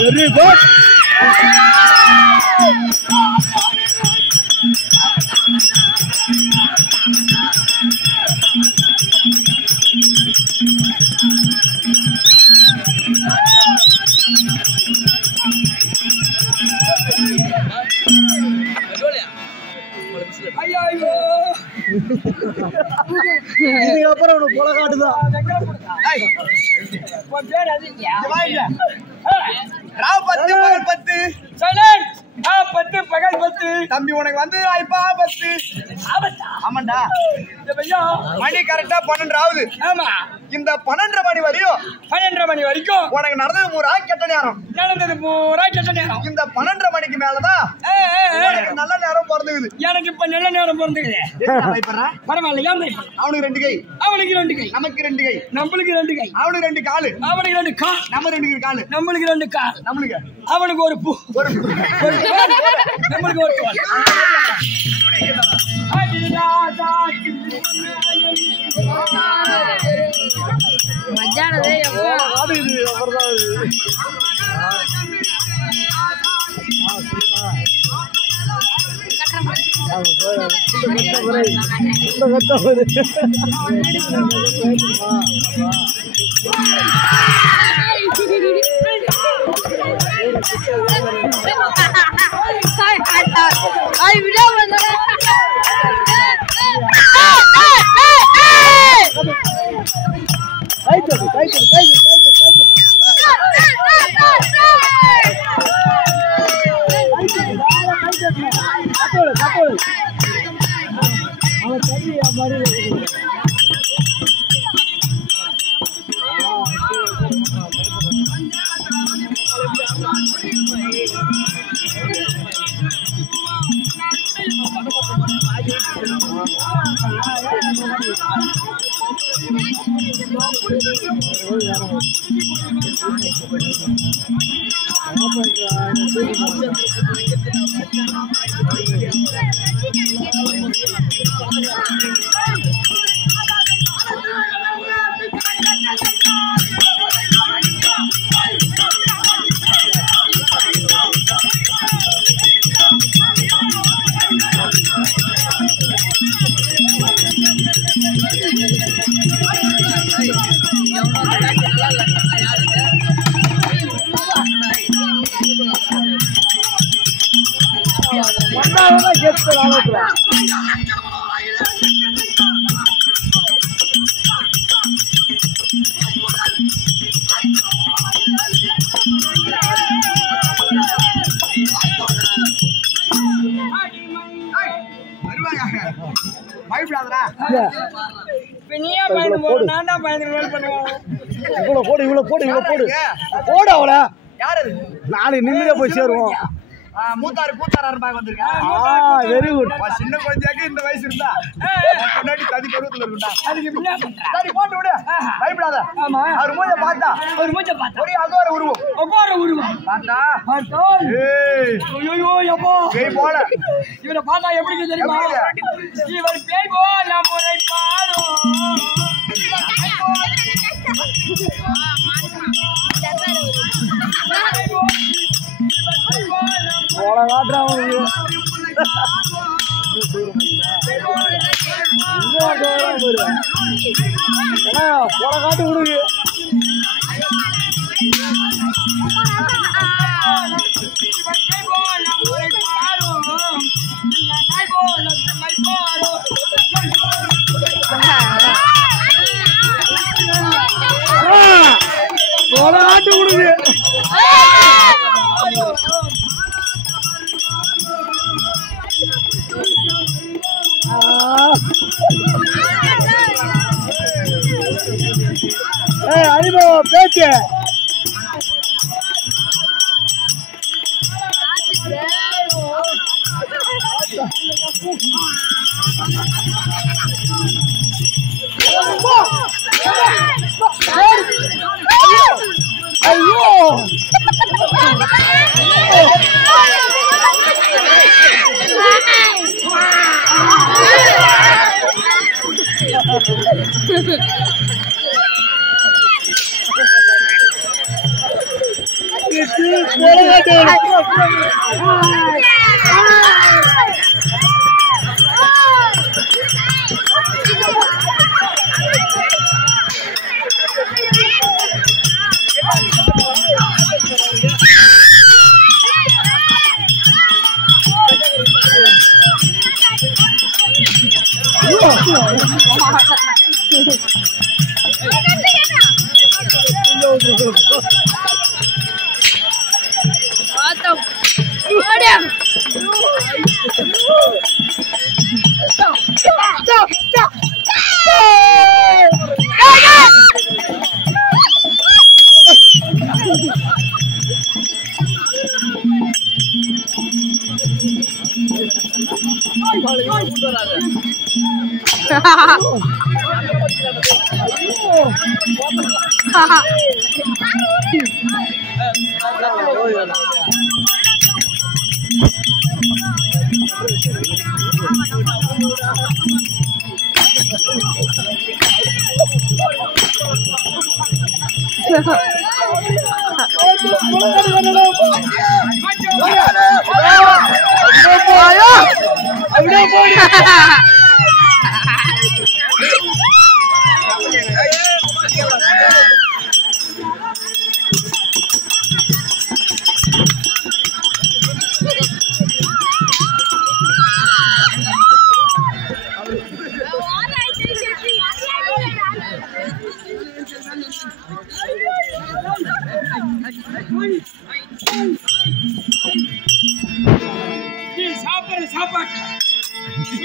Very good. இதுக்கப்புறம் உனக்கு கொலை காட்டுதான். தம்பி உனக்கு வந்து இப்ப ஆமாண்டா மணி கரெக்டா 12 ஆகுது. ஆமா இந்த 12 மணி வரையும் உனக்கு நடந்தது பூரா கெட்ட நேரம். இந்த 12 மணிக்கு மேலதான் நல்ல நேரம் பிறந்துக்குது. எனக்கு இப்ப நல்ல நேரம் பிறந்துக்குது. பரவாயில்லையா? அவனுக்கு 2 கை, அவனுக்கு 2 கை, நமக்கு 2 கை, நம்மளுக்கு 2 கை, அவனுக்கு 2 காலு, அவனுக்கு 2 கால், நம்ம 2 காலு, நம்மளுக்கு 2 கால், நம்மளுக்கு அவனுக்கு ஒரு பூ, நம்மளுக்கு ஒரு தோல். மஜானதே நாளைக்கு நிம்மதியா போய் சேருவோம். மூத்தாரு வந்திருக்கேன். Very good. சின்ன குழந்தைக்கு இந்த வயசு இருந்தா முன்னாடி ததி பருவத்துல இருக்குண்டா. சரி போட்டு விடு, பயப்படாத. அவர் மூஞ்ச பார்த்தா ஒரே அகோர உருவம் பார்த்தா பேய் போல. இவரை பார்த்தா எப்படி தெரியுமா? இவர் பேய் போல முறை பாடும். காட்டு விடுங்க. காட்டு விடுங்க. அனுபவம் பேச்சு.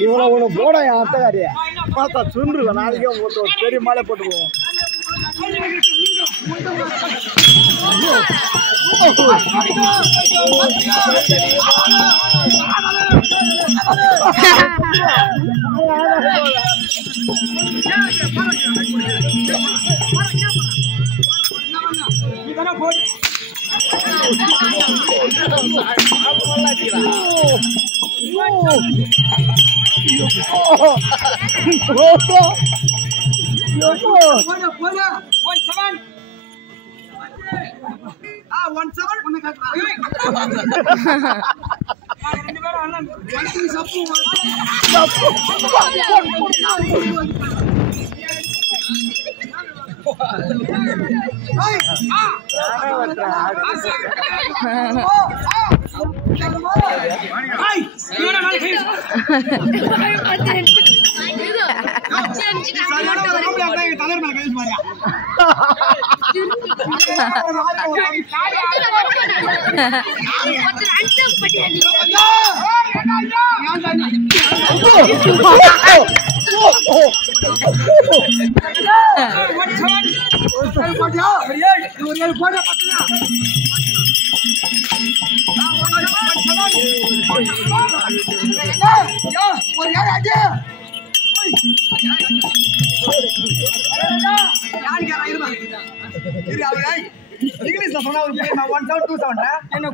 இவ்வளவு போட என் அத்தகாரிய பார்த்தா சுன்றுவேன். நாளைக்கே போட்டு ஒரு பெரிய மாலை போட்டு போவோம். இங்கிலீஷ்ல சொன்னா ஒரு 1727 என்ன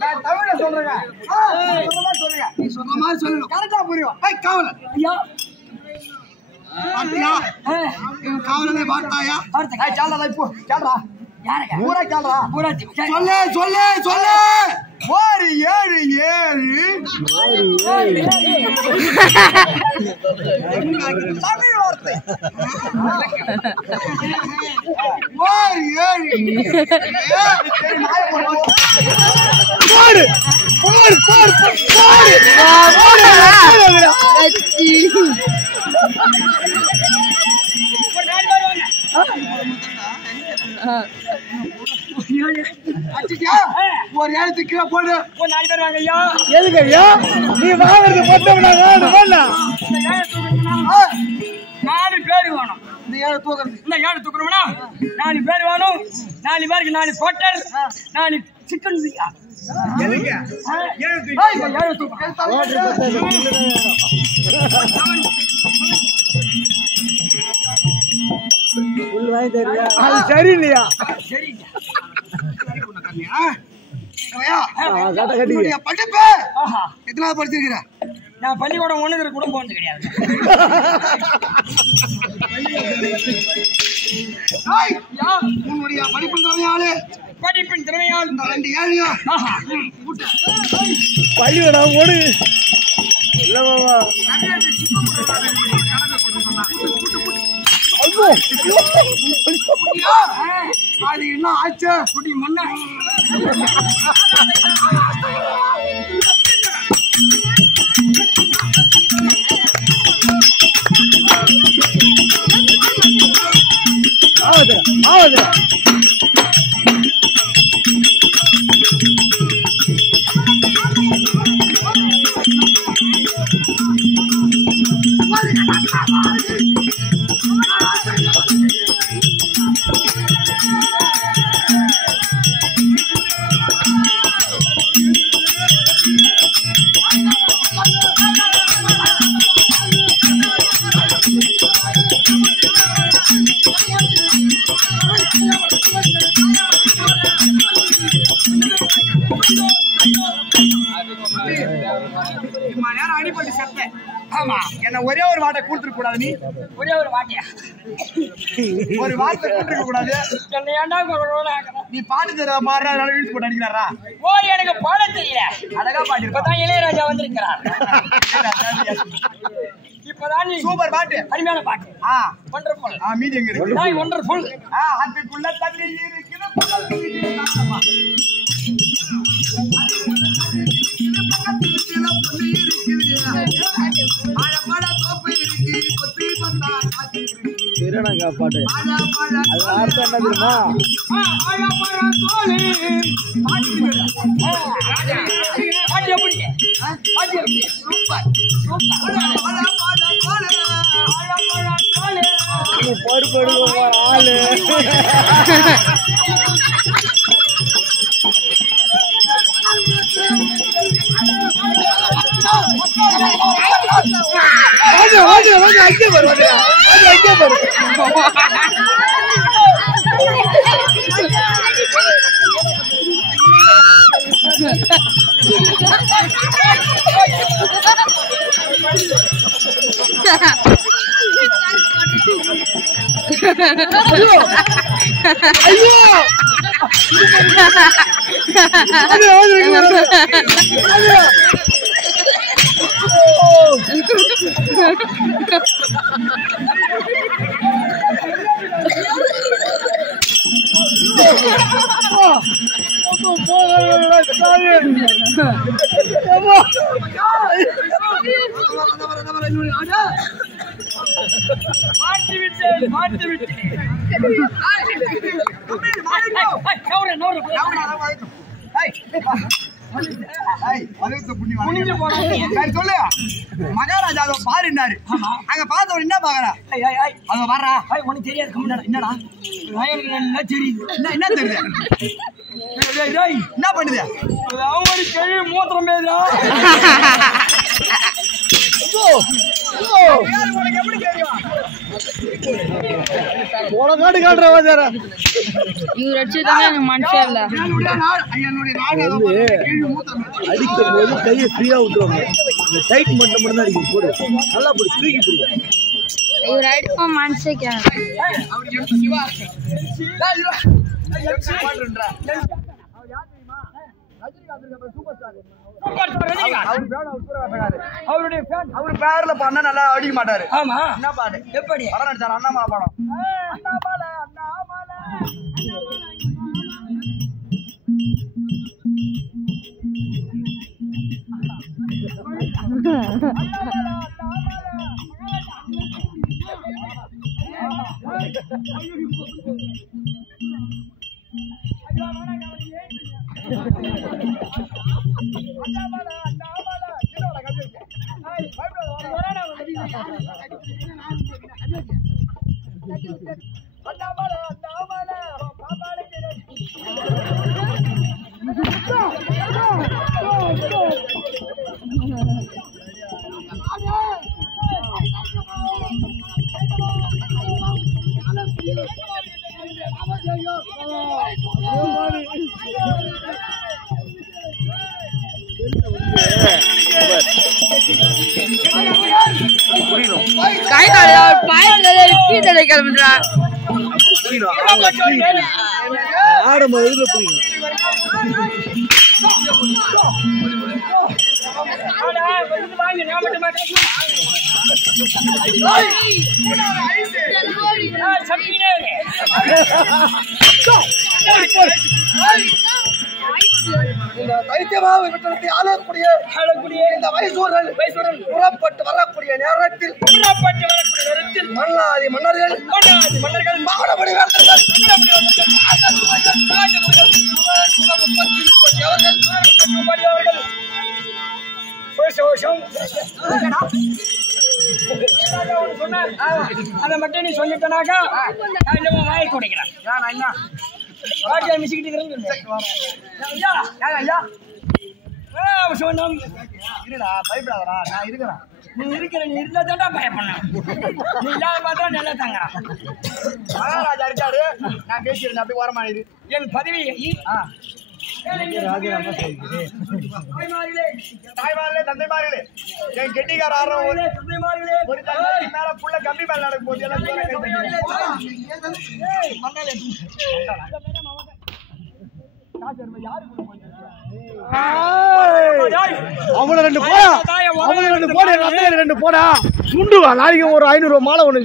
நான் தமிழ்ல சொல்றேங்க. சொல்லுங்க, நீ சொன்ன மாதிரி சொல்லணும், கரெக்டா புரியும். காவலன் ஐயா, காவலனை பார்த்தாயா? சாலா இப்போ சாலா பூரா சாலா பூரா சொல்லு சொல்லு சொல்லு. 1 7 7 தமிழ் வார்த்தை. 1 7 போடு போடு போடு ஒரு எழுத்துக்கு கீழே போடு. ஒரு 4 பேர் வாங்க ஐயா. எதுக்கு ஐயா நீ வாங்குறது மொத்தம்? 4 பேர் வேணும். இந்த 7 தூக்குறது, இந்த 7 தூக்குறோம்னா 4 பேர் வேணும். 4 பேருக்கு 4 கோட்டர், 4 சிக்கன் பிரியா. எதுக்கு 7 தூக்கு? அது சரியில்லையா சரி படிப்பு ஆஹா எத்தனாவது படிச்சிருக்கிற நான் பள்ளிக்கூடம் ஒண்ணுங்கிற கூட போனது கிடையாது உன்னுடைய படிப்பு திறமையாளு படிப்பின் திறமையால் இந்த 2 ஏழையும் ஆஹா பள்ளிக்கூடம் ஓடு இல்ல மாமா அது என்ன ஆச்சு குடி மண்ணா ஆகுது நேரம் அடிப்பட்டு செத்தேன் ஆமா என்ன ஒரே ஒரு வாட்டை கூட்டிருக்க கூடாது நீ ஒரே ஒரு வாட்டியா ஒரு வார்த்தை கூட்டிருக்க கூடாது என்ன ஏன்டா நீ பாட்டு தர மாதிரி வீழ்ச்சி போட்டு அடிக்கிறாரா ஓ எனக்கு பாட தெரியல அழகா பாட்டு இப்பதான் இளையராஜா வந்திருக்கிறார் இப்பதான் நீ சூப்பர் பாட்டு அருமையான பாட்டு ஆ வண்டர்ஃபுல் மீதி எங்க இருக்கு வண்டர்ஃபுல் அதுக்குள்ள தண்ணி இருக்குது பக்கத்துல இருக்குது பாட்டு அது அர்த்தம் என்ன தெரியுமா பாட்டு எப்படி பாட்டு எப்படி சூப்பர் பொறுப்படு ஆளு அங்கே பாரு அங்கே பாரு மாட்டி விட்டு சொல்லு மகாராஜா பாருன்னாரு அங்க பார்த்தவன் என்ன பாக்குறா அங்க வர்றா உனக்கு தெரியாது என்னடா நல்லா தெரியுது என்ன தெரியுது என்ன பண்ணுது அவங்க கேள்வி மூத்திரம் பேசுறா உனக்காடு காட்டுற இவர் அடிச்சதுதானே மனுஷன் இல்ல அடிக்கும் போது கையை ஃப்ரீயா விட்டுருவாங்க இந்த டைட் மட்டும் தான் அடிக்கும் போடு நல்லா போடு தூக்கி பிடிக்கும் இவர் அடிப்போம் மனுஷன் அவரு பேர்ல பண்ண நல்லா அடிக்க மாட்டாரு ஆமா என்ன பாடு எப்படி படம் நடிச்சாரு அண்ணாமலை படம் கை கால பாயிண்ட்ல கீழே கிளம்புறா ஆடும்போது இதுல புரியும் இந்த தைத்தியமாக விட்டத்தை ஆளக்கூடிய இந்த வயசூரல் புறப்பட்டு வரக்கூடிய நேரத்தில் மன்னாதி மன்னர்கள் மாடபடி அதை மட்டும் நீ சொல்லிட்டனாக்கா வாயை குடிக்கிறேன் மிசிக்கிட்டு பயப்படாதா நான் இருக்கிறேன் நீ இருக்கிற நீ இருந்தா தாண்டா பயப்பண்ண நீ இல்லாத பார்த்தா நல்லா தாங்கிறான் மகாராஜா இருக்காரு நான் பேசியிருந்தேன் அப்படி வரமானது என் பதவியை தாய்மார்களே தந்தைமார்களே என் கெட்டிக்கார ஆடுறோம் ஒரு மேல புள்ள கம்பி மேல நடக்கும் போது அவங்க ரெண்டு போடா அவங்க ரெண்டு போட ரெண்டு போடா சுண்டுவா நாளைக்கு ஒரு 500 ரூபாய் மாலை ஒண்ணு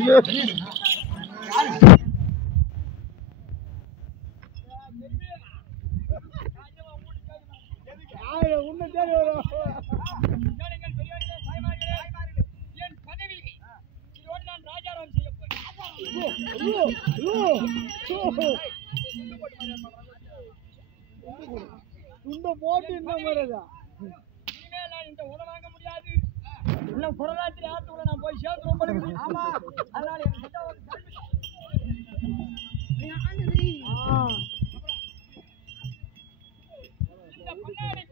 போட்டு என்ன மாதிரிதா இந்த உணவு வாங்க முடியாது இன்னும் குரலாத்திரி ஆத்தோட நான் போய் சேர்த்து ஆமா அதனால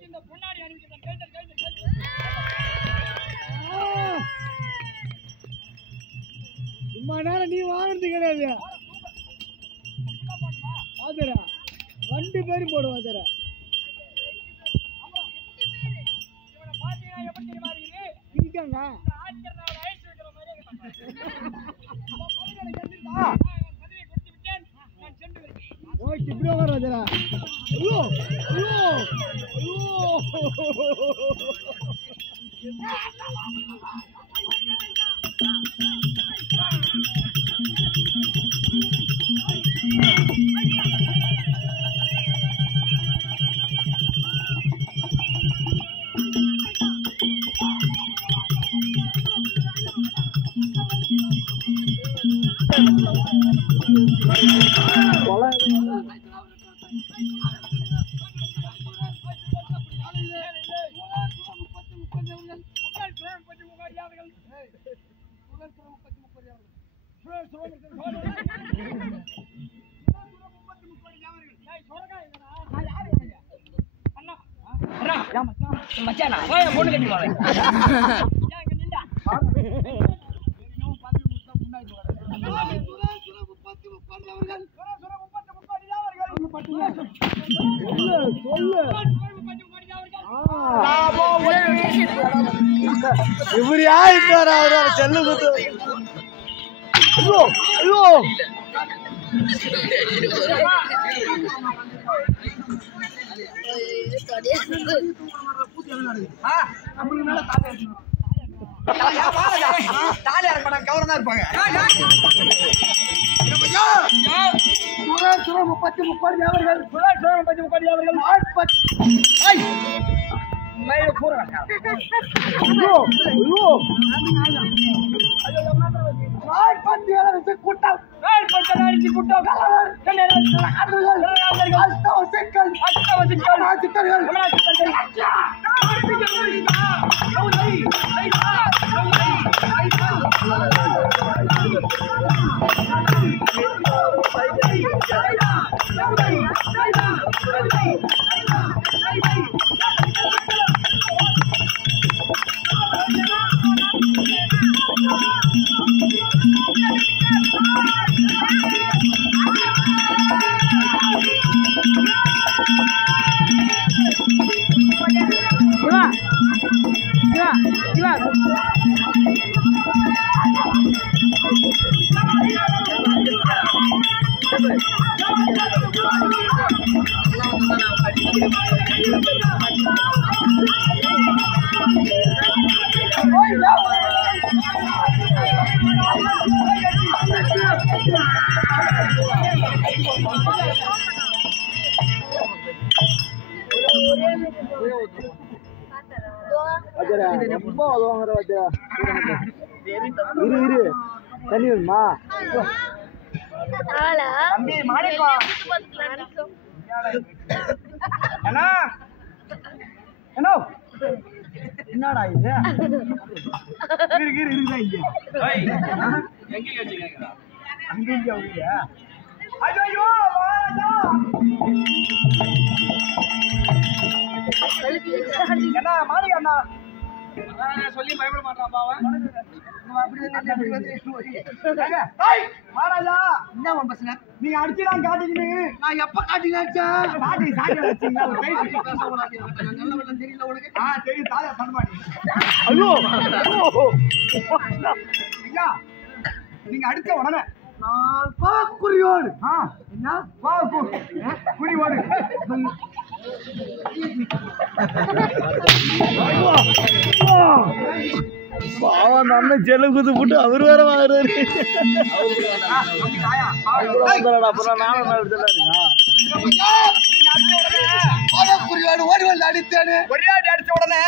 இந்த பொன்னாடி அணிஞ்சிருக்கேன் சும்மா நேரம் நீ வாங்குறது கிடையாது ஆதரா 2 பேரும் போடுவோம் ஆதரா இருக்காங்க இப்படி வராதரா ஐயோ ஐயோ மச்சானா பொண்ணு கட்டி போறேன் இவரு ஆயிட்டு அவரு செல்லு குத்து ஐயோ ஐயோ கவர்தான் இருப்பாங்க 30 அவர்கள் கூட்டம் ரொம்ப உதவாங்கிற வாத்தியா இரு தண்ணி வேணுமா தம்பி மாணிக்கம் அண்ணா அண்ணா என்னடா இது இருக்குதா இங்க அங்க ஐயோ அண்ணா மாணிக்கம் அண்ணா சொல்லி பயப்பட மாட்டான் பாவன் மகாராஜா என்ன பசங்க நீங்க அடிச்சுதான் காட்டிக்கிட்டு நான் எப்ப காட்டினேன் தெரியல உனக்கு தெரியும் தாயா தன்மாடி ஐயோ ஐயா நீங்க அடிச்ச உடனே நான் குறியோடு என்ன குறியோடு பாவம் அண்ணன் ஜெலுகுது போட்டு அவர் வேற வாங்குறாரு அப்புறம் நானும் ஓடி வந்து அடித்தேன்னு ஒரே அடி அடிச்ச உடனே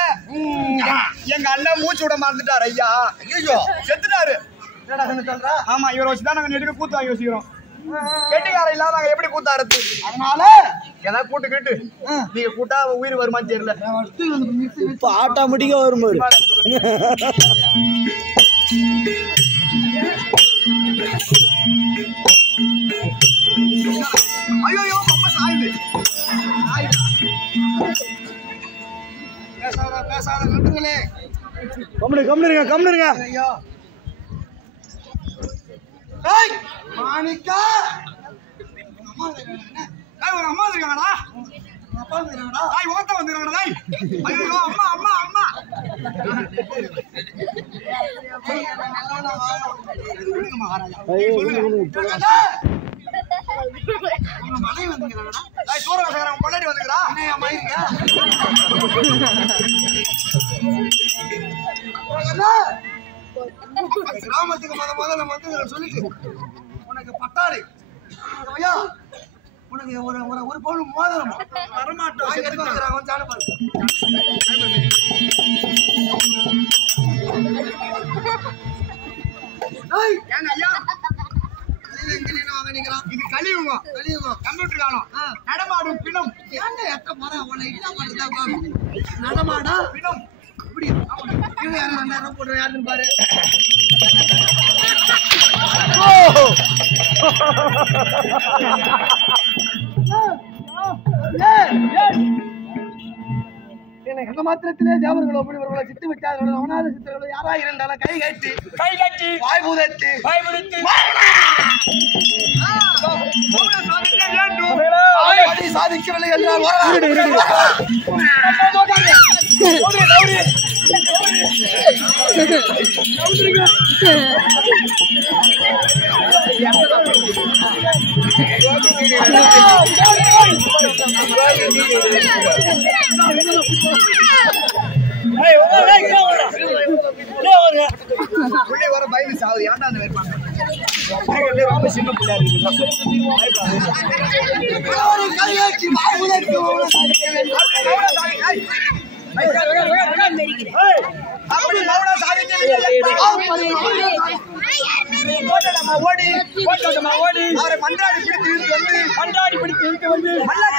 எங்க அண்ணன் மூச்சு விட மறந்துட்டாரு ஐயா ஐயோ செத்துட்டாரு ஆமா இவரை வச்சுதான் நாங்க நெடுக்க கூத்து வாங்கி வச்சுக்கிறோம் கெட்டிக்கார இல்லாம நாங்க எப்படி கூத்தாடுறது அதனால ஏதாவது கூட்டு கேட்டு நீங்க கூட்டா உயிர் வருமான்னு தெரியல இப்ப ஆட்டோமேட்டிக்கா வரும் ஐயோ ரொம்ப சாயுது பேசாத கண்டுங்களே கம்முனுங்க ஐயோ மாணிக்கா ஒரு அம்மா இருக்காங்கடா அப்பா இருக்காங்கடா ஓட்ட வந்துருக்காங்கடா ஐயோ அம்மா அம்மா அம்மா பொண்டாடி வந்துக்கிறா கிராமத்துக்கு முதல்ல வந்து சொல்லிட்டு உனக்கு பட்டாளி ஐயா உனக்கு ஒரு பொருள் மோதிரம் வரமாட்டோம் கொஞ்சம் அனுப்பாரு இது கலியுகம் கம்ப்யூட்டர் காலம் நடமாடும் பிணம் நடமாடா பிணம் இப்படி 2000 போட்டு யாருன்னு பாரு எந்த மாத்திரத்திலே தேவர்களோ முனிவர்களோ சித்து விட்டார்களோ அவனாத சித்தர்களோ யாரா இருந்தாலும் கை கட்டி வாய் புதைத்து சாதிக்கவில்லை என்றால் வர பயந்து சாகுது ஏன்டா அந்த ரொம்ப சின்ன பிள்ளையா பண்டாடி பிடித்து இழுத்து வந்து மல்லாக்க